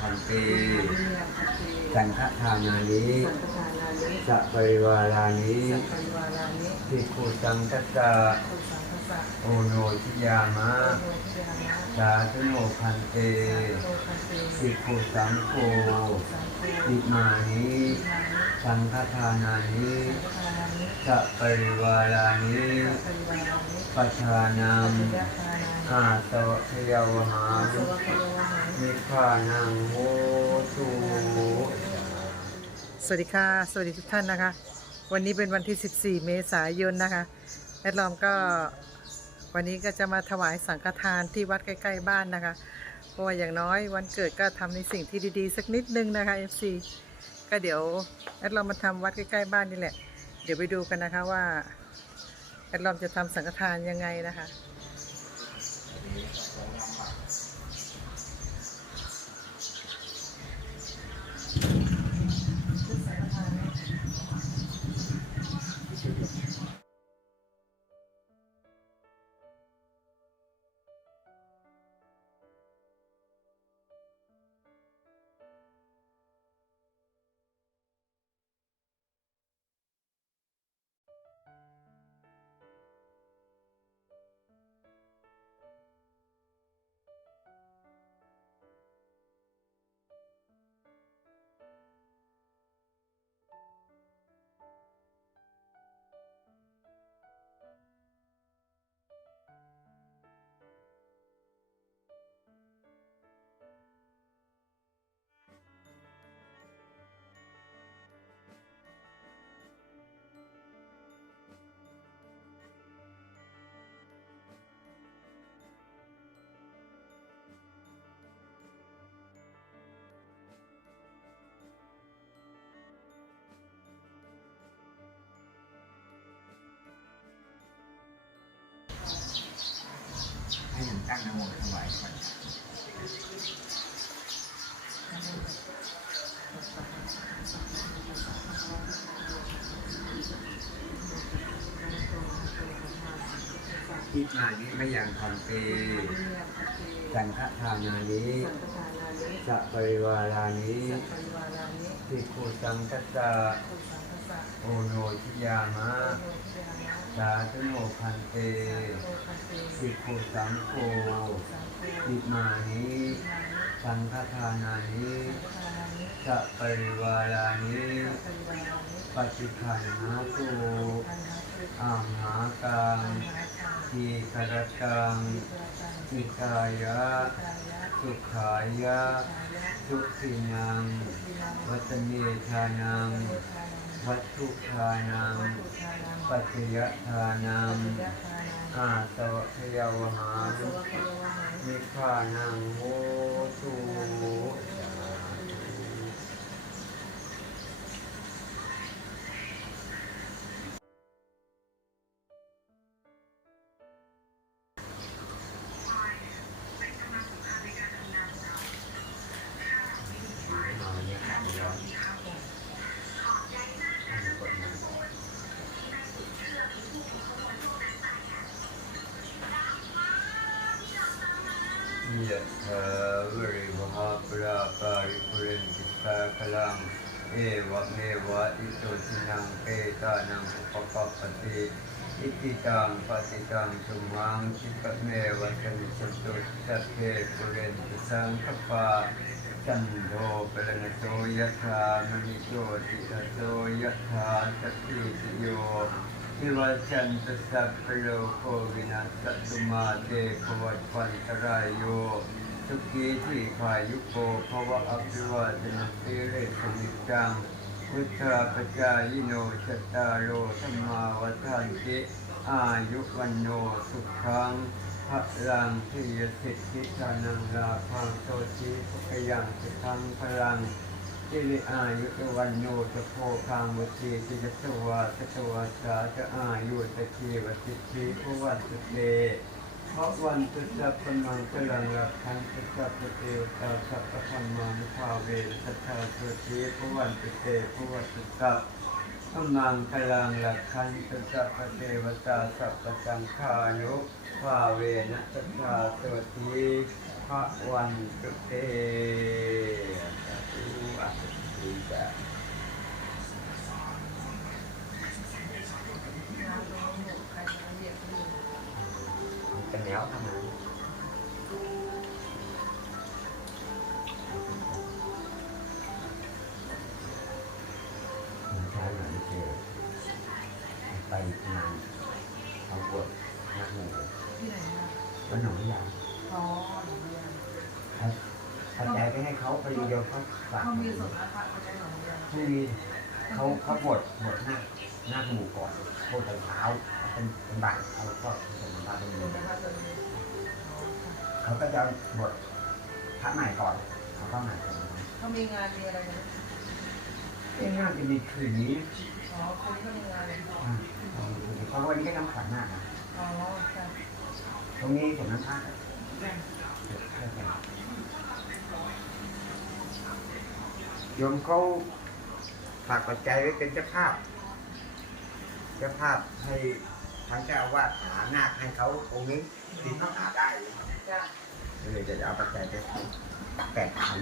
มานิมยังพันเตวิยาปฏิสังฆทานานิสังฆทานานิสัพปริวารานิสัพพริวารานิทิฏขุสังคัสสะโอสังฆสัพโอโนทิยามะโอโนชยามะสาธุโนพันเตโลคันเตทิฏขุสังโฆสังโฆติมานิมานิสังฆทานานิ สังฆทานานิสัพปริวารานิสัพพริวารานิปัฏฐานังปิยทานานิอาสวะพยาวหาสนุวะพยวหานินิพพานังโหตุสวัสดีค่ะ สวัสดีทุกท่านนะคะ วันนี้เป็นวันที่ 14 เมษายนนะคะแอดลอมก็วันนี้ก็จะมาถวายสังฆทานที่วัดใกล้ ๆ บ้านนะคะเพราะว่าอย่างน้อยวันเกิดก็ทำในสิ่งที่ดีๆ สักนิดนึงนะคะ FC ก็เดี๋ยวแอดลอมมาทำวัดใกล้ ๆ บ้านนี่แหละ เดี๋ยวไปดูกันนะคะว่าแอดลอมจะทำสังฆทานยังไงนะคะ ตั้งนะโมถวายก่อนทิฏมานิมยังพันเตสังฆทานานิสังฆทานานิสัพปริวารานิสัพพริวารานิทิฏขุสังคัสสะโอสังฆสัพ โอโนทิยามะชามะ สาธโนพันเตโลคันเตทิฏขุสังโฆสังโฆติมานิสังฆทานานิสังฆทานานิสัพปริวารานิสัพพริวารานิปฏิคันหาตุอาตุอาหากังทีครกังวิตราตังนิกายะกายะ สุขายะกายะทุตินังวินัง วัตเมธานังโมทานัง วัตถุทานังวัตถุทานังปัจจยทานังปิยทานังอาสวะพยาวหาสนุวะพยวหานินิพพานังโหตุ ยะถาวริวหาปราปาริปุเรนติสาคลัง เอวะเมวะอิโตทินังเปตานังอุปกัปปติอิติตังปฏิตังสุมังคิปเมวะสมิจตุสัพเพปุเรนติสังคปาจันโทปรณโสยะถามณิโชติระโสยะถาสัพพิติโย วิวัชชันตสัพพะโลกโควินัสตุมาเตภวัตวันตรายโยสุขีที่ขายุโกภวะอภิวาทนาสิเรสนิจังพุทธาปจายโนชตตาโรธรรมาวัฏานติอายุวันโนสุขังพระลังทิยสิทธิสานังลาพังโสชีภกยังสิทังพลัง สิริอายุตวันโนตโพคังวจีติยสวาสตวาสาจะอายุตะคีวสิทธิภวันตุเตเพราะวันตุสัพพมังกลังรักขันตุสัพเทวตาสัพพธรรมานุภาเวสัทธาสุทีพระวันตุเตพระวันตุสัพพมังกลังรักขันตุสัพเทวตาสัพพสังฆานุภาเวนะสัทธาสุทีพระวันตุเต สาธุอะตุจะเป็นแล้วทำไมมั นใช้หน่อยเจอไปงานเขาปวดนักหมูที่ไหนนะก็หนองยางอ๋อหนองเรียนครับถ้าใจไปให้เขาไปเดียวเขาฝากเขามีส่วนราคาเป็นหนองเรียนไม่มีเขาเขาบดบดหน้าหน้าหมูก่อนโคตรเท้าเป็นเป็นบางเขาก็เป็นบางเป็นส่มืวนอเขาก็จะบดพระใหม่ก่อนเขาก็ใหม่ก่อนเขามีงานมีอะไรนะเอ้งานจะมีคืนนี้อ๋อคนนี้ก็มีงานอ่าเพราวันนี้ก็น้ำขันหน้านะอ๋อใช่ตรงนี้ผมน้ำท่าก็โยมเขาฝากปัจจัยไว้เป็นเจ้าภาพ เจ้าภาพให้ทางเจ้าอาวาดหานาคให้เขาองค์นี้ดีเขาหาได้ก็เลยจะเอาปัจจัยไปแปดพัน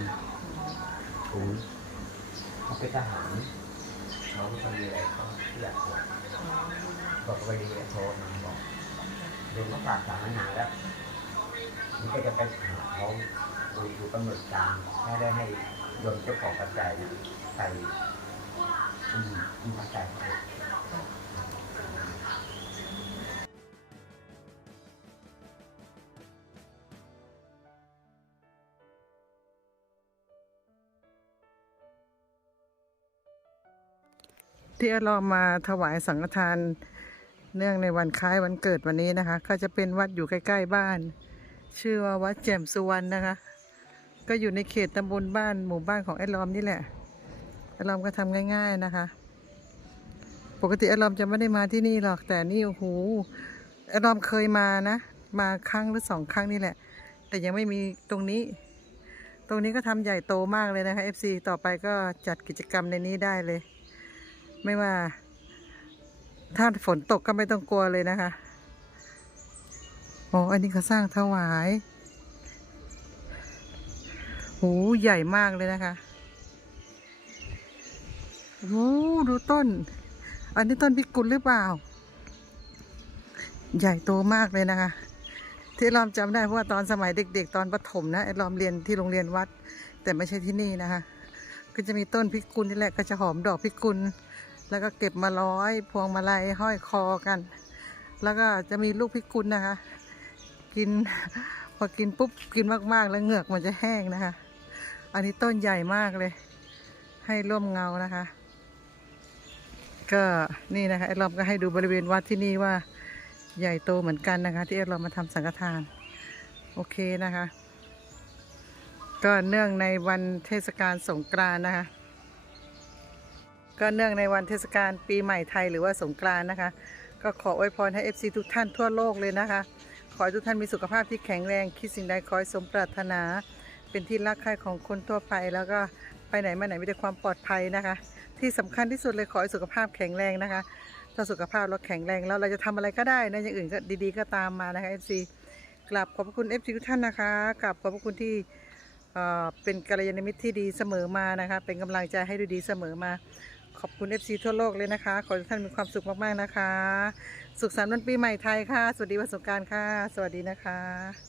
ถุงเขาเป็นทหารเขาก็มีอะไรเขาอยากบวชบอกไปเรีโทรมาบอกเรียนมาฝากสามนานแล้วนี่ก็จะไปหาเขาดูดูกำหนดการให้ได้ให้ โยมเจ้าของปัจจัยใส่อืมอืมปัจจัยเที่เรามาถวายสังฆทานเนื่องในวันคล้ายวันเกิดวันนี้นะคะ ก็จะเป็นวัดอยู่ใกล้ ๆ บ้าน ชื่อว่าวัดแจ่มสุวรรณนะคะ ก็อยู่ในเขตตำบลบ้านหมู่บ้านของไอ้ลอมนี่แหละไอ้ลอมก็ทำง่าย ๆนะคะ ปกติไอ้ลอมจะไม่ได้มาที่นี่หรอกแต่นี่โอ้โหไอ้ลอมเคยมานะ มาครั้งหรือสองครั้งนี่แหละ แต่ยังไม่มีตรงนี้ ตรงนี้ก็ทำใหญ่โตมากเลยนะคะ FC ต่อไปก็จัดกิจกรรมในนี้ได้เลย ไม่ว่า ถ้าฝนตกก็ไม่ต้องกลัวเลยนะคะโอ้อันนี้เขาสร้างถวาย หใหญ่มากเลยนะคะโอ้ดูต้น อันนี้ต้นพิกุลหรือเปล่า ใหญ่โตมากเลยนะคะที่ลอมจำได้เพราะว่าตอนสมัยเด็ก ๆ ตอนประถมนะไอ้ลอมเรียนที่โรงเรียนวัด แต่ไม่ใช่ที่นี่นะคะ ก็จะมีต้นพิกุลนี่แหละก็จะหอมดอกพิกุล แล้วก็เก็บมาร้อย พวงมาลัยห้อยคอกัน แล้วก็จะมีลูกพิกุลนะคะ กินพอกินปุ๊บกินมากๆแล้วเหงือกมันจะแห้งนะคะ อันนี้ต้นใหญ่มากเลย ให้ร่วมเงานะคะ ก็นี่นะคะไอ้รอบก็ให้ดูบริเวณวัดที่นี่ว่าใหญ่โตเหมือนกันนะคะ ที่เรามาทำสังฆทาน โอเคนะคะ ก็เนื่องในวันเทศกาลสงกรานต์นะคะ ก็เนื่องในวันเทศกาลปีใหม่ไทยหรือว่าสงกรานต์นะคะ ก็ขออวยพรให้ FC ทุกท่านทั่วโลกเลยนะคะ ขอให้ทุกท่านมีสุขภาพที่แข็งแรง คิดสิ่งใดขอให้สมปรารถนา เป็นที่รักใคร่ของคนทั่วไป แล้วก็ไปไหนมาไหนมีแต่ความปลอดภัยนะคะ ที่สำคัญที่สุดเลยขอให้สุขภาพแข็งแรงนะคะ ถ้าสุขภาพเราแข็งแรงแล้วเราจะทำอะไรก็ได้นะอย่างอื่นก็ดีๆ ก็ตามมานะคะ FC กราบขอบพระคุณ FC ทุกท่านนะคะกราบขอบพระคุณที่เอ่อเป็นกัลยาณมิตรที่ดีเสมอมานะคะ เป็นกำลังใจให้ดูดีเสมอมา ขอบคุณ FC ทั่วโลกเลยนะคะ ขอให้ท่านมีความสุขมาก ๆ นะคะ สุขสันต์วันปีใหม่ไทยค่ะ สวัสดีวันสงกรารค่ะ สวัสดีนะคะ